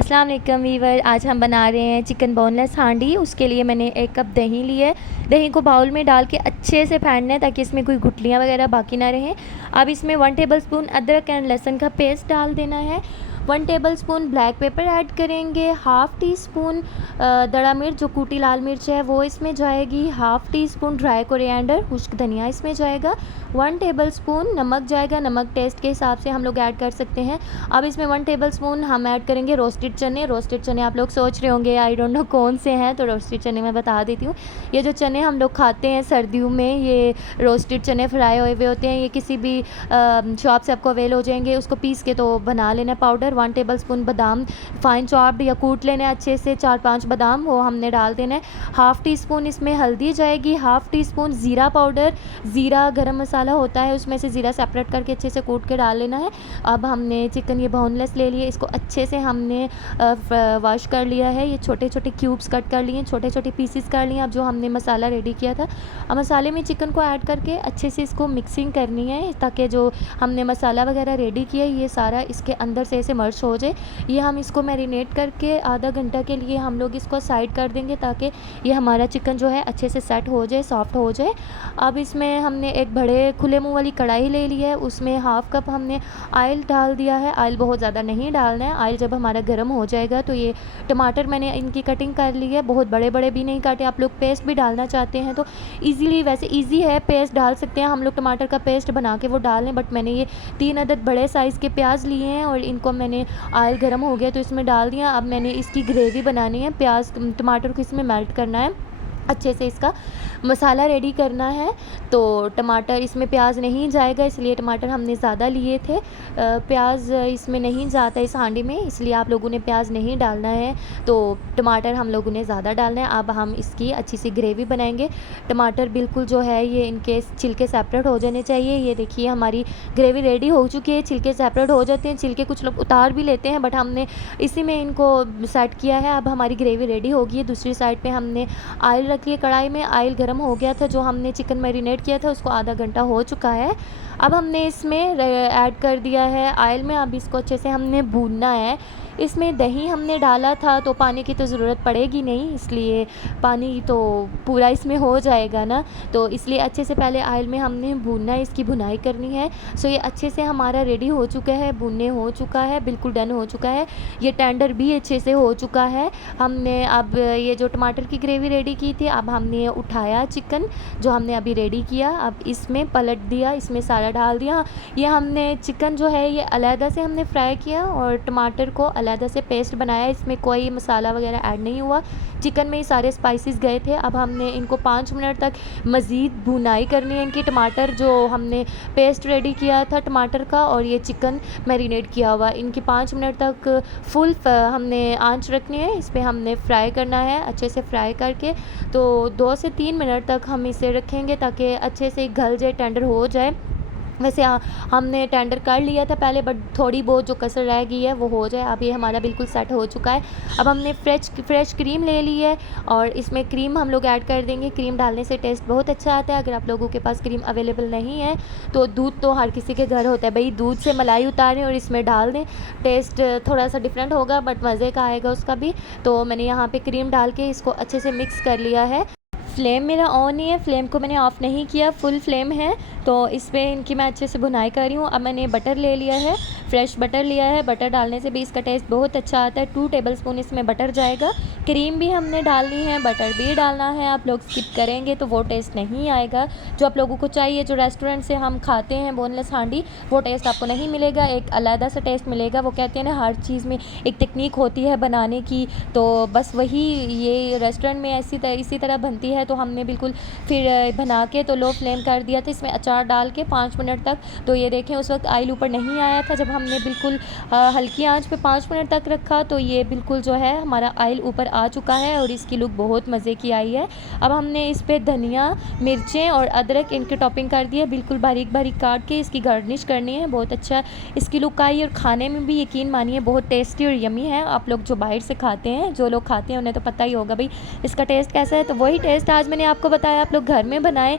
अस्सलाम वालेकुम वीवर। आज हम बना रहे हैं चिकन बोनलेस हांडी। उसके लिए मैंने 1 कप दही ली है। दही को बाउल में डाल के अच्छे से फेंटना है ताकि इसमें कोई गुठलियाँ वगैरह बाकी ना रहें। अब इसमें 1 टेबलस्पून अदरक एंड लहसुन का पेस्ट डाल देना है। 1 टेबलस्पून ब्लैक पेपर ऐड करेंगे। हाफ़ टी स्पून दड़ा मिर्च जो कूटी लाल मिर्च है वो इसमें जाएगी। Half tea spoon dry coriander खुश्क धनिया इसमें जाएगा। 1 टेबलस्पून नमक जाएगा। नमक टेस्ट के हिसाब से हम लोग ऐड कर सकते हैं। अब इसमें 1 टेबलस्पून हम ऐड करेंगे रोस्टेड चने। रोस्टेड चने आप लोग सोच रहे होंगे आई डोंट नो कौन से हैं, तो रोस्टेड चने मैं बता देती हूँ। ये जो चने हम लोग खाते हैं सर्दियों में, ये रोस्टेड चने फ्राई हुए होते हैं। ये किसी भी शॉप से आपको अवेल हो जाएंगे। उसको पीस के तो बना लेना पाउडर। 1 टेबलस्पून बादाम फाइन चॉप्ड या कूट लेना है अच्छे से, 4-5 बादाम वो हमने डाल देना है। हाफ़ टी स्पून इसमें हल्दी जाएगी। हाफ़ टी स्पून ज़ीरा पाउडर, ज़ीरा गरम मसाला होता है उसमें से ज़ीरा सेपरेट करके अच्छे से कूट के डाल लेना है। अब हमने चिकन ये बोनलेस ले लिए, इसको अच्छे से हमने वॉश कर लिया है। ये छोटे छोटे क्यूब्स कट कर लिए, छोटे छोटे पीसेस कर लिए। अब जो हमने मसाला रेडी किया था, अब मसाले में चिकन को ऐड करके अच्छे से इसको मिक्सिंग करनी है ताकि जो हमने मसाला वगैरह रेडी किया ये सारा इसके अंदर से ऐसे मर्ज हो जाए। ये हम इसको मैरिनेट करके आधा घंटा के लिए हम लोग इसको साइड कर देंगे ताकि ये हमारा चिकन जो है अच्छे से सेट हो जाए, सॉफ्ट हो जाए। अब इसमें हमने एक बड़े खुले मुंह वाली कढ़ाई ले ली है, उसमें हाफ़ कप हमने ऑयल डाल दिया है। ऑयल बहुत ज़्यादा नहीं डालना है। ऑयल जब हमारा गर्म हो जाएगा तो ये टमाटर मैंने इनकी कटिंग कर ली है, बहुत बड़े बड़े भी नहीं काटे। आप लोग पेस्ट भी डालना चाहते हैं तो ईज़िली, वैसे ईज़ी है, पेस्ट डाल सकते हैं हम लोग, टमाटर का पेस्ट बना के वो डाल लें। बट मैंने ये 3 अदद बड़े साइज़ के प्याज लिए हैं और इनको मैंने ऑयल गर्म हो गया तो इसमें डाल दिया। अब मैंने इसकी ग्रेवी बनानी है, प्याज टमाटर को इसमें मेल्ट करना है, अच्छे से इसका मसाला रेडी करना है। तो टमाटर इसमें प्याज नहीं जाएगा, इसलिए टमाटर हमने ज़्यादा लिए थे। प्याज इसमें नहीं जाता इस हांडी में, इसलिए आप लोगों ने प्याज नहीं डालना है, तो टमाटर हम लोगों ने ज़्यादा डालना है। अब हम इसकी अच्छी सी ग्रेवी बनाएंगे। टमाटर बिल्कुल जो है ये इनके छिलके सेपरेट हो जाने चाहिए। ये देखिए हमारी ग्रेवी रेडी हो चुकी है। छिलके सेपरेट हो जाते हैं, छिलके कुछ लोग उतार भी लेते हैं, बट हमने इसी में इनको सेट किया है। अब हमारी ग्रेवी रेडी होगी। दूसरी साइड पर हमने ऑयल रख लिया कढ़ाई में, ऑयल गर्म हो गया था। जो हमने चिकन मैरिनेट किया था उसको आधा घंटा हो चुका है। अब हमने इसमें ऐड कर दिया है ऑयल में। अब इसको अच्छे से हमने भूनना है। इसमें दही हमने डाला था तो पानी की तो ज़रूरत पड़ेगी नहीं, इसलिए पानी तो पूरा इसमें हो जाएगा ना, तो इसलिए अच्छे से पहले ऑयल में हमने भूनना है, इसकी भुनाई करनी है। सो ये अच्छे से हमारा रेडी हो चुका है, भुनने हो चुका है, बिल्कुल डन हो चुका है। ये टेंडर भी अच्छे से हो चुका है। हमने अब ये जो टमाटर की ग्रेवी रेडी की थी, अब हमने उठाया चिकन जो हमने अभी रेडी किया, अब इसमें पलट दिया, इसमें सारा डाल दिया। ये हमने चिकन जो है ये अलहदा से हमने फ्राई किया और टमाटर को अलहदा से पेस्ट बनाया। इसमें कोई मसाला वगैरह ऐड नहीं हुआ, चिकन में ही सारे स्पाइसेस गए थे। अब हमने इनको 5 मिनट तक मज़ीद भुनाई करनी है। इनकी टमाटर जो हमने पेस्ट रेडी किया था टमाटर का और ये चिकन मैरिनेट किया हुआ, इनकी 5 मिनट तक फुल हमने आंच रखनी है। इस पर हमने फ्राई करना है अच्छे से, फ्राई करके तो 2 से 3 मिनट तक हम इसे रखेंगे ताकि अच्छे से गल जाए, टेंडर हो जाए। वैसे हमने टेंडर कर लिया था पहले, बट थोड़ी बहुत जो कसर रह गई है वो हो जाए। अब ये हमारा बिल्कुल सेट हो चुका है। अब हमने फ्रेश क्रीम ले ली है और इसमें क्रीम हम लोग ऐड कर देंगे। क्रीम डालने से टेस्ट बहुत अच्छा आता है। अगर आप लोगों के पास क्रीम अवेलेबल नहीं है तो दूध तो हर किसी के घर होता है भाई, दूध से मलाई उतारें और इसमें डाल दें, टेस्ट थोड़ा सा डिफरेंट होगा बट मज़े का आएगा उसका भी। तो मैंने यहाँ पर क्रीम डाल के इसको अच्छे से मिक्स कर लिया है। फ्लेम मेरा ऑन ही है, फ्लेम को मैंने ऑफ़ नहीं किया, फुल फ्लेम है। तो इस पर इनकी मैं अच्छे से भुनाई कर रही हूँ। अब मैंने बटर ले लिया है, फ्रेश बटर लिया है। बटर डालने से भी इसका टेस्ट बहुत अच्छा आता है। 2 टेबलस्पून इसमें बटर जाएगा। क्रीम भी हमने डालनी है, बटर भी डालना है। आप लोग स्किप करेंगे तो वो टेस्ट नहीं आएगा जो आप लोगों को चाहिए। जो रेस्टोरेंट से हम खाते हैं बोनलेस हांडी, वो टेस्ट आपको नहीं मिलेगा, एक अलग सा टेस्ट मिलेगा। वो कहते हैं ना हर चीज़ में एक टेक्निक होती है बनाने की, तो बस वही ये रेस्टोरेंट में इसी तरह बनती है। तो हमने बिल्कुल फिर बना के तो लो फ्लेम कर दिया था, इसमें अचार डाल के 5 मिनट तक। तो ये देखें उस वक्त ऑयल ऊपर नहीं आया था। जब हमने बिल्कुल हल्की आंच पे 5 मिनट तक रखा तो ये बिल्कुल जो है हमारा ऑयल ऊपर आ चुका है और इसकी लुक बहुत मज़े की आई है। अब हमने इस पर धनिया, मिर्चें और अदरक इनकी टॉपिंग कर दी है, बिल्कुल बारीक बारीक काट के इसकी गार्निश करनी है। बहुत अच्छा इसकी लुक आई और खाने में भी यकीन मानिए बहुत टेस्टी और यमी है। आप लोग जो बाहर से खाते हैं, जो लोग खाते हैं उन्हें तो पता ही होगा भाई इसका टेस्ट कैसा है, तो वही टेस्ट आज मैंने आपको बताया। आप लोग घर में बनाएं,